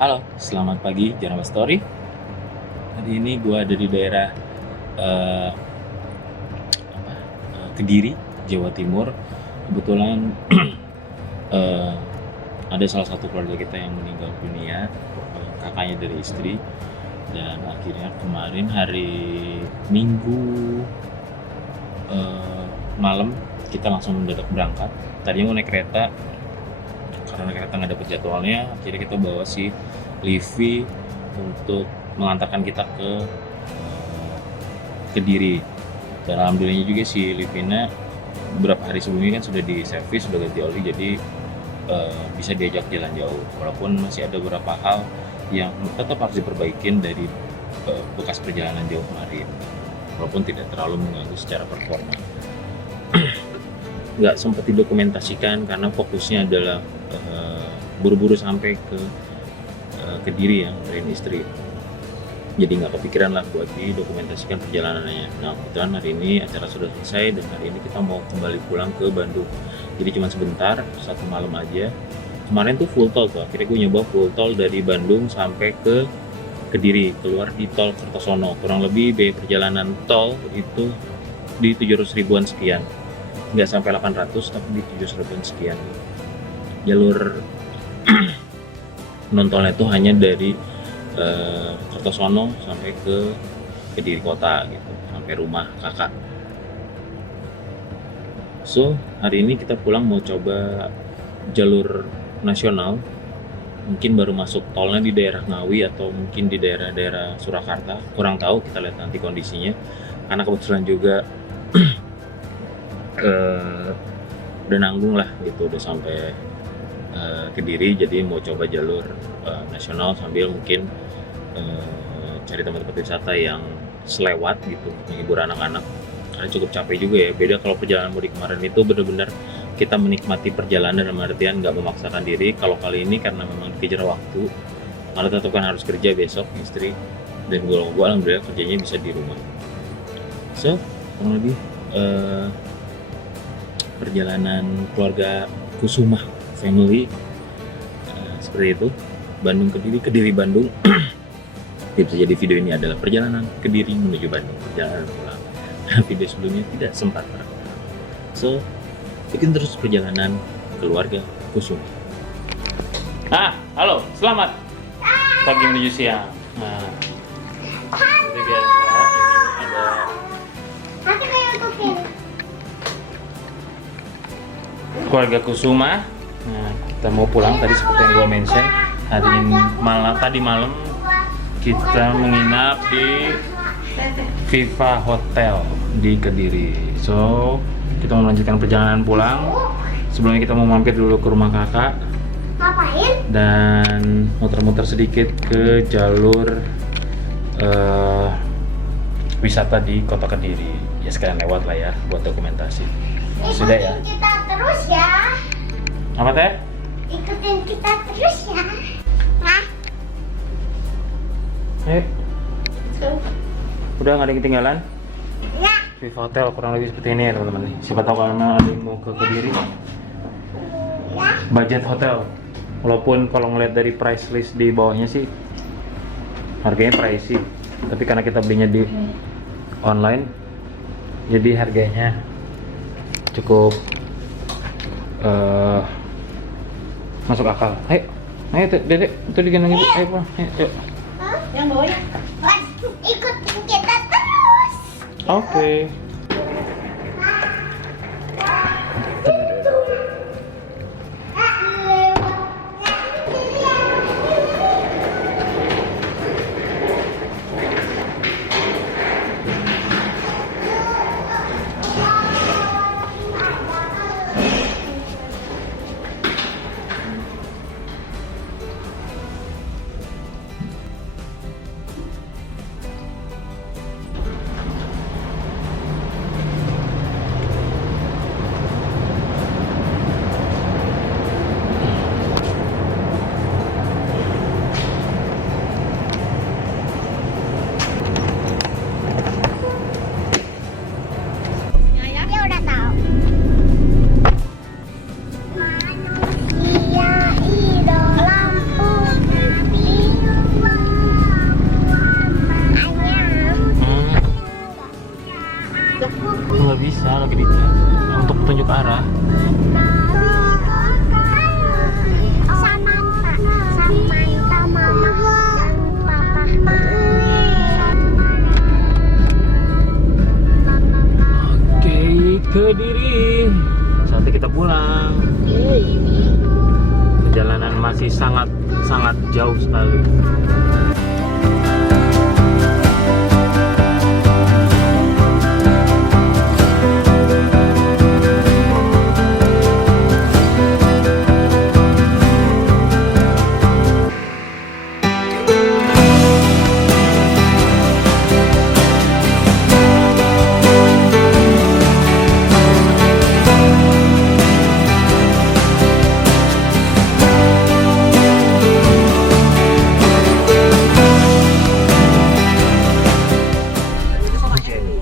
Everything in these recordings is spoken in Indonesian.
Halo, selamat pagi Janaba Story. Hari ini gue ada di daerah eh, Kediri, Jawa Timur. Kebetulan eh, ada salah satu keluarga kita yang meninggal dunia, kakaknya dari istri. Dan akhirnya kemarin hari Minggu malam kita langsung mendadak berangkat. Tadinya mau naik kereta, karena kereta nggak dapet jadwalnya, akhirnya kita bawa si Livi untuk mengantarkan kita ke Kediri. Dan alhamdulillahnya juga si Livina beberapa hari sebelumnya kan sudah di servis, sudah ganti oli, jadi bisa diajak jalan jauh. Walaupun masih ada beberapa hal yang tetap harus diperbaikin dari bekas perjalanan jauh kemarin, walaupun tidak terlalu mengganggu secara performa. Nggak sempat didokumentasikan karena fokusnya adalah buru-buru sampai ke Kediri yang dari istri, jadi nggak kepikiran lah buat didokumentasikan perjalanannya. Nah, kebetulan hari ini acara sudah selesai dan hari ini kita mau kembali pulang ke Bandung, jadi cuma sebentar, satu malam aja. Kemarin tuh full tol tuh, akhirnya gue nyoba full tol dari Bandung sampai ke Kediri, keluar di tol Kertosono. Kurang lebih biaya perjalanan tol itu di 700 ribuan sekian, nggak sampai 800 tapi di 700 ribuan sekian. Jalur non tolnya itu hanya dari Kertosono sampai ke Kediri kota gitu, sampai rumah kakak. So hari ini kita pulang mau coba jalur nasional, mungkin baru masuk tolnya di daerah Ngawi atau mungkin di daerah-daerah Surakarta, kurang tahu, kita lihat nanti kondisinya. Karena kebetulan juga udah nanggung lah gitu, udah sampai Kediri, jadi mau coba jalur nasional sambil mungkin cari tempat-tempat wisata yang selewat gitu, menghibur anak-anak, karena cukup capek juga ya. Beda kalau perjalanan mudik kemarin itu benar-benar kita menikmati perjalanan dalam artian nggak memaksakan diri. Kalau kali ini karena memang dikejar waktu, karena tetap kan harus kerja besok istri, dan gue alhamdulillah kerjanya bisa di rumah. So kurang lebih perjalanan keluarga Kusuma family seperti itu, Bandung Kediri, Kediri Bandung. Bisa jadi video ini adalah perjalanan Kediri menuju Bandung, perjalanan pulang. Video sebelumnya tidak sempat merekam. So bikin terus perjalanan keluarga Kusuma. Halo, selamat pagi menuju siang. Nah, seperti biasa ada keluarga Kusuma. Nah, kita mau pulang tadi seperti yang gue mention. Tadi malam kita menginap di Viva Hotel di Kediri. So kita mau melanjutkan perjalanan pulang. Sebelumnya kita mau mampir dulu ke rumah kakak. Ngapain? Dan muter-muter sedikit ke jalur wisata di kota Kediri. Ya sekalian lewat lah ya buat dokumentasi. Sudah ya. Kita terus ya. Apa teh? Ikutin kita terus ya. Nah. Udah nggak ada yang ketinggalan? Ya. Viva Hotel kurang lebih seperti ini ya teman-teman. Siapa tahu kalau memang ada yang mau ke Kediri. Ya. Budget hotel. Walaupun kalau ngeliat dari price list di bawahnya sih harganya pricey, tapi karena kita belinya di online, jadi harganya cukup masuk akal. Ayo dedek, itu digendong ibu. Ayo pulang, ayo. Yang bawahnya. Ikutin kita terus. Oke. jauh sekali.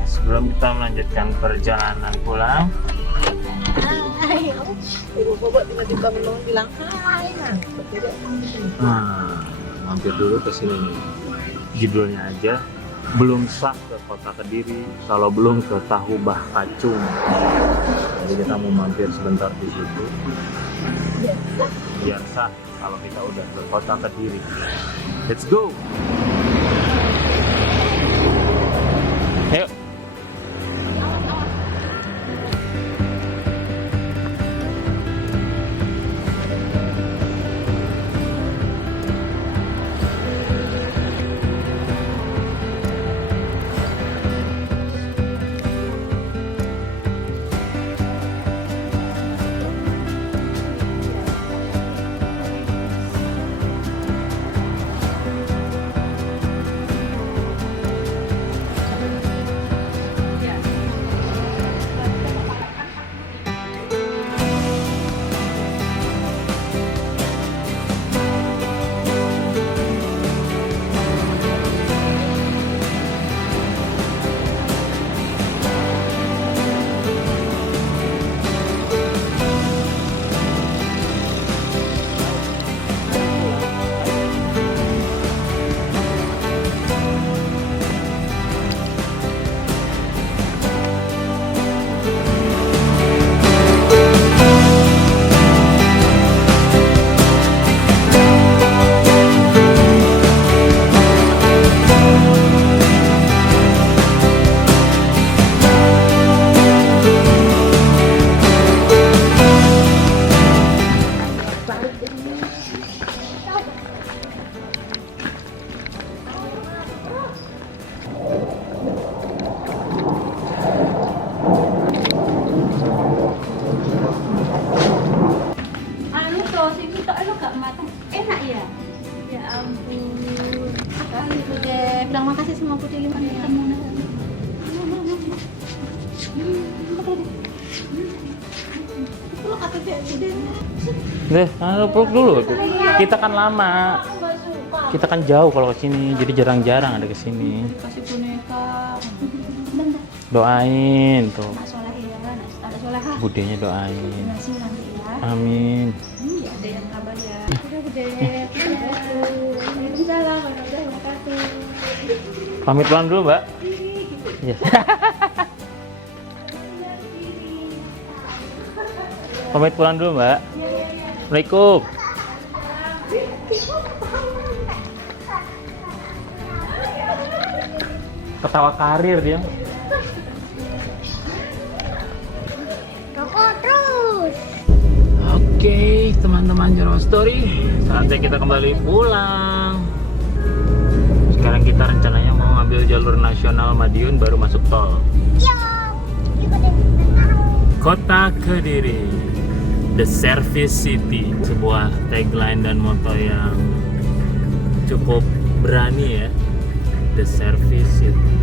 Sebelum kita melanjutkan perjalanan pulang, Ibu Bobo tiba-tiba menunggu bilang hai, mampir dulu ke sini. Judulnya aja, belum sah ke kota Kediri kalau belum ke Tahu Bah Kacung. Jadi kita mau mampir sebentar di situ. Biar sah kalau kita udah ke kota Kediri. Let's go. Ayo. Enak ya? Ya ampun. Makasih Bude. Bilang makasih sama Bude Liman ketemu nanti. Peluk apa dia Bude? Deh, peluk dulu. Kita kan lama. Kita kan jauh kalau ke sini, jadi jarang-jarang ada ke sini. Kasih boneka. Doain tuh. Nak soleh ya, ada solehah. Budenya doain. Nasi nanti ya. Amin. Ya ada yang kabar ya. Udah Bude. Waalaikumsalam warahmatullahi wabarakatuh. Pamit pulang dulu, Mbak. Iya. Pamit pulang dulu, Mbak. Assalamualaikum. Ketawa karir dia. Rokok terus. Oke, teman-teman Jawa Story, saatnya kita kembali pulang. Sekarang kita rencananya mau ngambil jalur nasional Madiun baru masuk tol. Kota Kediri, The Service City, sebuah tagline dan moto yang cukup berani ya. The Service City.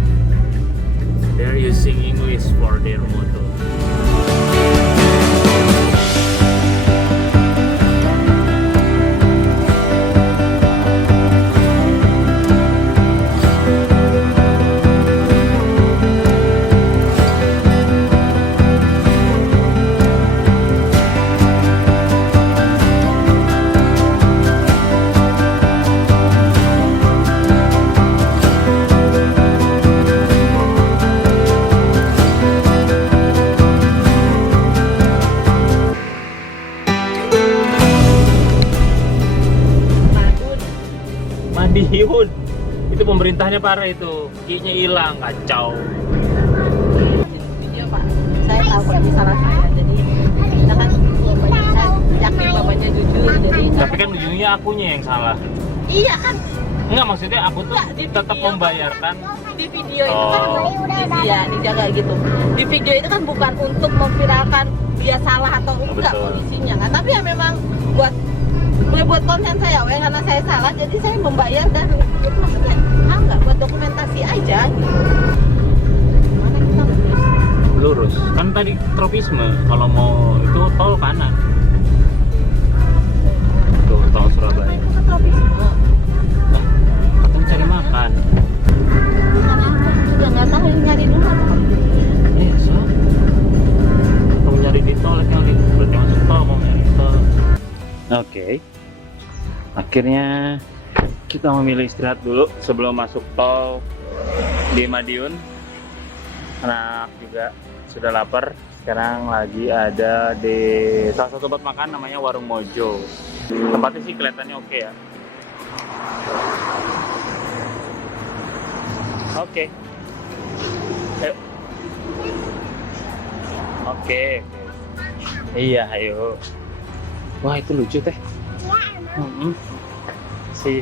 They're using English for their motto. Madiun, itu pemerintahnya parah itu, kinya hilang, kacau. Iya Pak, saya tahu kok ini salah saya. Jadi kita kan bapaknya, yakin bapaknya jujur. Jadi Tapi kan ujungnya akunya yang salah. Iya kan, Enggak, maksudnya aku tuh Enggak, di tetap video. membayarkan. di video itu kan Oh. iya dijaga gitu. Di video itu kan bukan untuk memviralkan dia salah atau enggak Betul. kondisinya kan, tapi ya memang buat konten saya, karena saya salah jadi saya membayar dan itu maksudnya enggak buat dokumentasi aja gitu. Mana kita Lurus. Kan tadi tropisme, kalau mau itu tol kanan. Tuh, tol Surabaya. ke tropisme. Katanya cari makan. Karena aku juga nggak tahu nyari dulu. Iya, so. Kamu nyari di tol, yang berarti masuk tol, kamu nyari di tol. Oke. Akhirnya kita memilih istirahat dulu sebelum masuk tol di Madiun. Anak juga sudah lapar. Sekarang lagi ada di salah satu tempat makan namanya Warung Mojo. Tempatnya sih kelihatannya oke ya. Oke. Ayo. Oke. Iya, ayo. Wah, itu lucu teh. Si.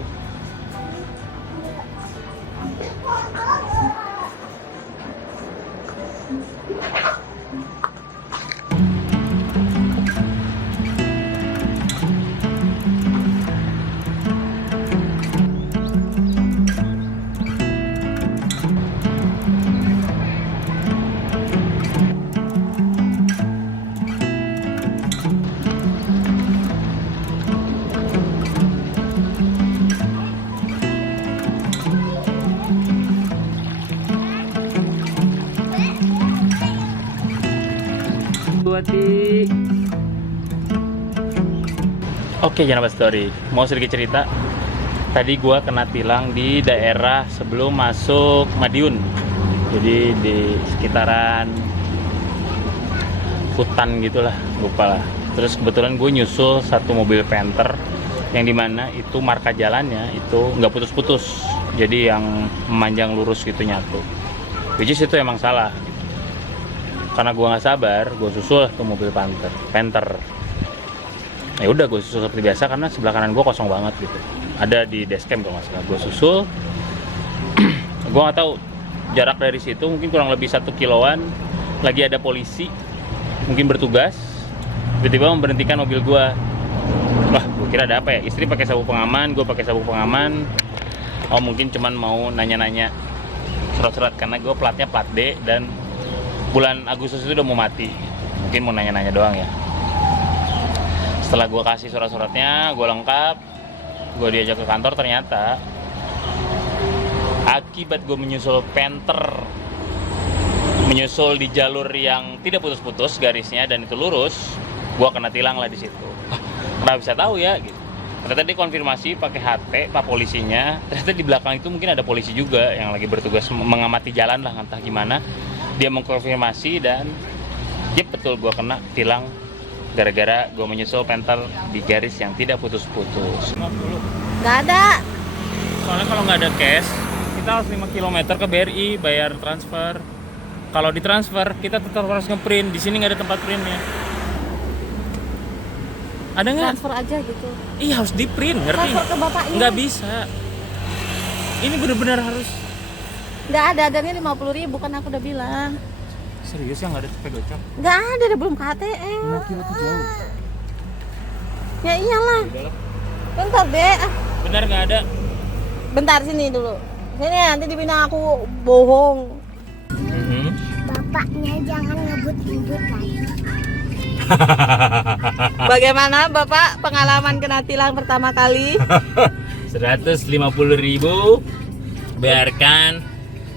Buati. Oke, jangan lupa story. Mau sedikit cerita. Tadi gua kena tilang di daerah sebelum masuk Madiun. Jadi di sekitaran hutan gitulah, lupa lah. Terus kebetulan gue nyusul satu mobil Panther yang dimana itu marka jalannya itu nggak putus-putus. Jadi yang memanjang lurus gitu nyatu. Which is itu emang salah. Karena gue nggak sabar, gue susul tuh mobil Panther. Ya udah, gue susul seperti biasa karena sebelah kanan gue kosong banget gitu. Ada di dashcam kalau nggak salah. Gue susul, gue nggak tahu jarak dari situ mungkin kurang lebih 1 kiloan. Lagi ada polisi, mungkin bertugas, tiba-tiba memberhentikan mobil gue. Wah, gue kira ada apa ya? Istri pakai sabuk pengaman, gue pakai sabuk pengaman. Oh, mungkin cuman mau nanya-nanya surat-surat karena gue platnya plat D dan bulan Agustus itu udah mau mati. Mungkin mau nanya-nanya doang ya. Setelah gue kasih surat-suratnya, gue lengkap, gue diajak ke kantor. Ternyata akibat gue menyusul Panther, menyusul di jalur yang tidak putus-putus garisnya dan itu lurus, gue kena tilang lah di situ. Kenapa bisa tahu ya? Gitu. Ternyata dia konfirmasi pakai HT pak polisinya. Ternyata di belakang itu mungkin ada polisi juga yang lagi bertugas mengamati jalan lah, entah gimana. Dia mengkonfirmasi dan yep, betul gue kena tilang gara-gara gue menyusul Panther di garis yang tidak putus-putus. Nggak ada. Soalnya kalau nggak ada cash, kita harus 5 km ke BRI bayar transfer. Kalau ditransfer, kita tetap harus ngeprint. Di sini nggak ada tempat printnya. Ada nggak? Transfer aja gitu. Iya, harus di print, ngerti? Transfer ke bapaknya. Nggak bisa. Ini benar-benar harus. Nggak ada, adanya 50.000 kan aku udah bilang. Serius ya, nggak ada cepet gocap? Nggak ada, dia belum ke ATM. 5 kilo tuh jauh. Ya iyalah. Udahlah. Bentar deh. Benar nggak ada? Bentar sini dulu. Sini nanti dibilang aku bohong. Bapaknya jangan ngebut-ngebut lagi. Bagaimana Bapak pengalaman kena tilang pertama kali? 150.000. Biarkan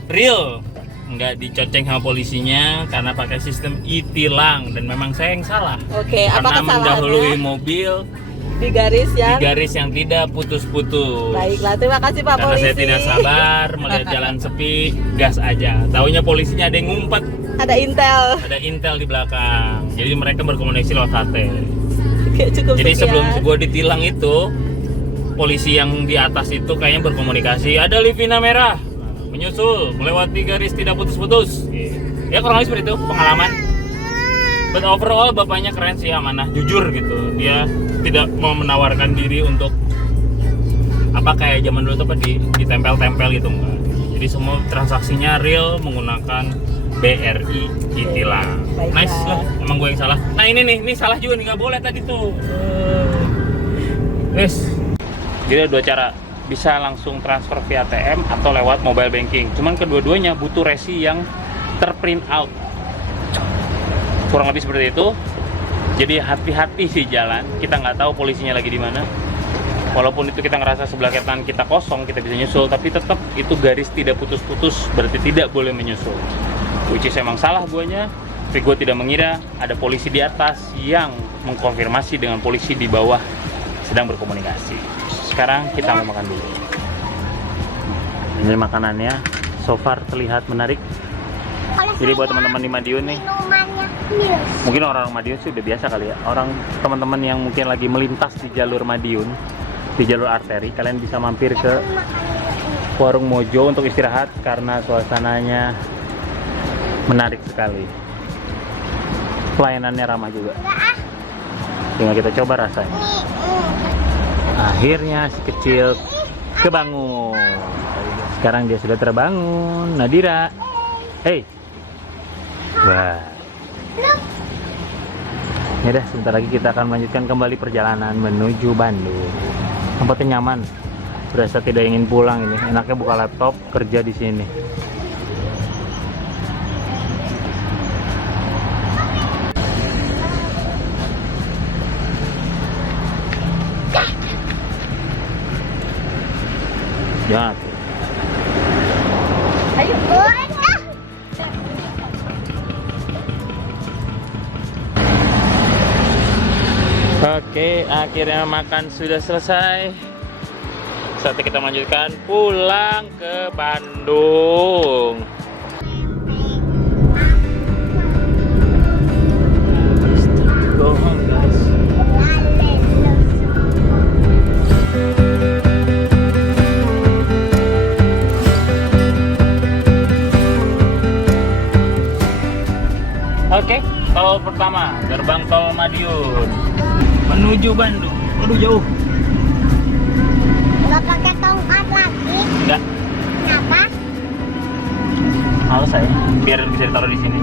real, nggak dicoceng sama polisinya karena pakai sistem e-tilang dan memang saya yang salah. Oke, apa Karena mendahului kesalahannya? mobil Di garis di yang garis yang tidak putus-putus. baiklah, terima kasih Pak Karena Polisi. saya tidak sabar melihat jalan sepi, gas aja. Taunya polisinya ada yang ngumpet, Ada intel. ada intel di belakang. Jadi mereka berkomunikasi lewat HT. Oke, cukup Jadi sekian. sebelum gue ditilang itu, polisi yang di atas itu kayaknya berkomunikasi. Ada Livina merah menyusul melewati garis tidak putus-putus. Ya kurang lebih seperti itu pengalaman. But overall bapaknya keren sih, amanah, jujur gitu. Dia tidak mau menawarkan diri untuk apa kayak zaman dulu tuh apa ditempel-tempel gitu enggak. Jadi semua transaksinya real menggunakan BRI e-tilang. Baiklah. Nice lah, emang gue yang salah. Nah ini salah juga nih, nggak boleh tadi tuh. Wes. Jadi ada dua cara, bisa langsung transfer via ATM atau lewat mobile banking. Cuman kedua-duanya butuh resi yang terprint out. Kurang lebih seperti itu. Jadi hati-hati sih jalan. Kita nggak tahu polisinya lagi di mana. Walaupun itu kita ngerasa sebelah kanan kita kosong, kita bisa nyusul, tapi tetap itu garis tidak putus-putus, berarti tidak boleh menyusul. Which is emang salah guanya, tapi gue tidak mengira ada polisi di atas yang mengkonfirmasi dengan polisi di bawah sedang berkomunikasi. Sekarang kita mau makan dulu. Ini makanannya, so far terlihat menarik. Jadi buat teman-teman di Madiun nih, mungkin orang Madiun sih udah biasa kali ya. Orang teman-teman yang mungkin lagi melintas di jalur Madiun, di jalur arteri, kalian bisa mampir ke Warung Mojo untuk istirahat karena suasananya menarik sekali. Pelayanannya ramah juga. Tinggal kita coba rasanya. Akhirnya si kecil kebangun. Sekarang dia sudah terbangun. Nadira, hey. Wah. Ya udah, sebentar lagi kita akan melanjutkan kembali perjalanan menuju Bandung. Tempatnya nyaman. Berasa tidak ingin pulang ini. Enaknya buka laptop, kerja di sini. Jangan. Ayo. Oke, akhirnya makan sudah selesai. Saatnya kita melanjutkan pulang ke Bandung. Go home, guys. Oke, tol pertama, gerbang tol Madiun menuju Bandung. Aduh, jauh. Nggak pakai tongkat lagi? Enggak, Kenapa? males saya. Biar bisa ditaruh di sini.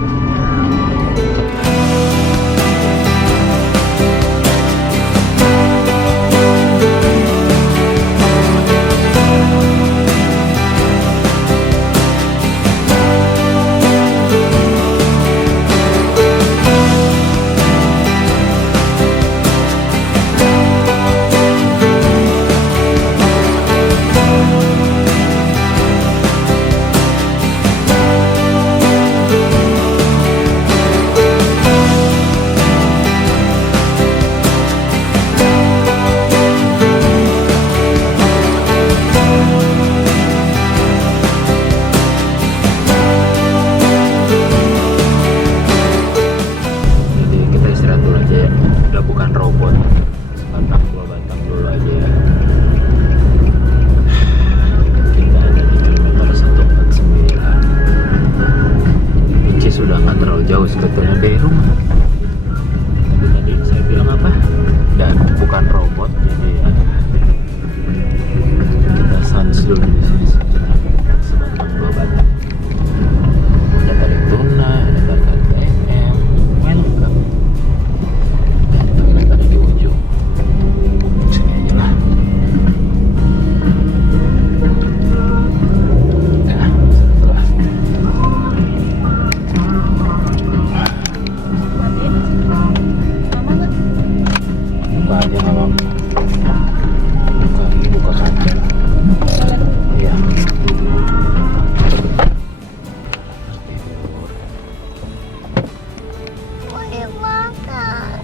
Jauh sebetulnya dari rumah. Tapi tadi saya bilang apa? Dan bukan robot, jadi ya kita sans dulu di sini sebatang dua batang. Ada tarik tunai, ada tarik ATM, welcome. Dan kita tadi di ujung. Sini aja lah. Nah, setelah bukanya memang buka kaca. Iya. Boleh makan.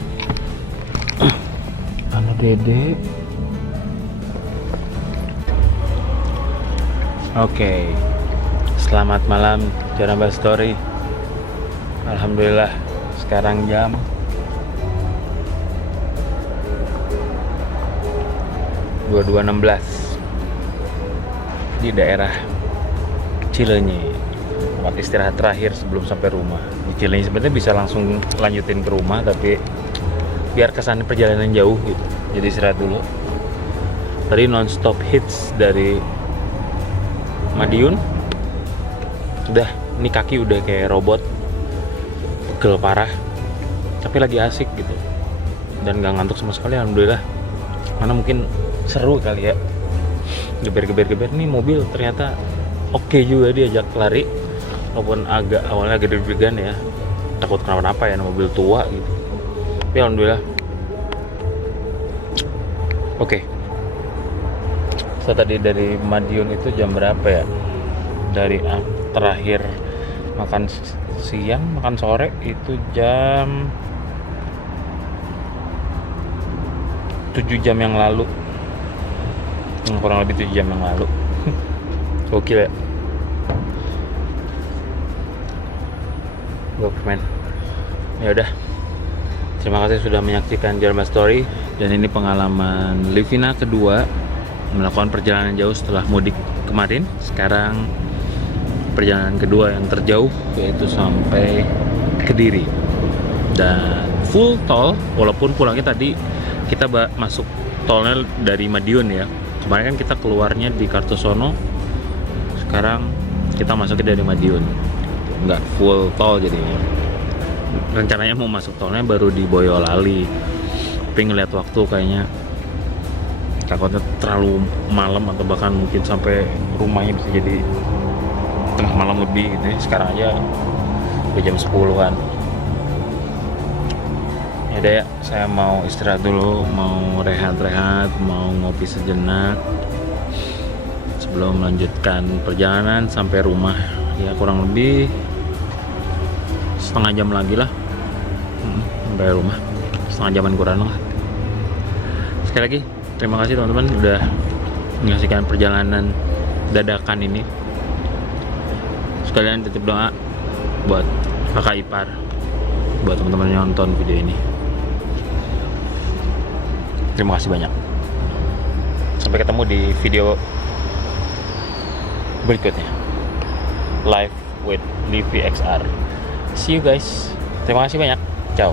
Anak dede. Oke. Selamat malam Janaba Story. Alhamdulillah sekarang jam 22.16 di daerah Cileunyi, tempat istirahat terakhir sebelum sampai rumah. Di Cileunyi sebenarnya bisa langsung lanjutin ke rumah, tapi biar kesannya perjalanan jauh gitu, jadi istirahat dulu. Tadi non-stop hits dari Madiun. Udah, ini kaki udah kayak robot, pegel parah, tapi lagi asik gitu dan gak ngantuk sama sekali, alhamdulillah. Mana mungkin seru kali ya, geber-geber nih mobil, ternyata oke juga diajak lari, walaupun agak awalnya agak deg-degan ya, takut kenapa-napa ya, mobil tua gitu, tapi alhamdulillah oke. So tadi dari Madiun itu jam berapa ya, dari terakhir makan siang, makan sore itu jam 7 jam yang lalu, kurang lebih 7 jam yang lalu. Gokil ya, gokil men. Ya udah, terima kasih sudah menyaksikan Jalma Story, dan ini pengalaman Livina kedua melakukan perjalanan jauh setelah mudik kemarin. Sekarang perjalanan kedua yang terjauh, yaitu sampai Kediri dan full tol, walaupun pulangnya tadi kita masuk tolnya dari Madiun ya. Kemarin kan kita keluarnya di Kartosono, sekarang kita masuknya dari Madiun, nggak full tol jadinya. Rencananya mau masuk tolnya baru di Boyolali, tapi ngeliat waktu kayaknya takutnya terlalu malam, atau bahkan mungkin sampai rumahnya bisa jadi tengah malam lebih gitu ya. Sekarang aja udah jam 10-an. Ya udah ya, saya mau istirahat dulu, mau rehat-rehat, mau ngopi sejenak sebelum melanjutkan perjalanan sampai rumah. Ya kurang lebih setengah jam lagi lah sampai rumah, setengah jaman kurang lah. Sekali lagi terima kasih teman-teman udah menyaksikan perjalanan dadakan ini. Sekalian titip doa buat kakak ipar, buat teman-teman yang nonton video ini. Terima kasih banyak. Sampai ketemu di video berikutnya. Live with Livi XR. See you guys. Terima kasih banyak. Ciao.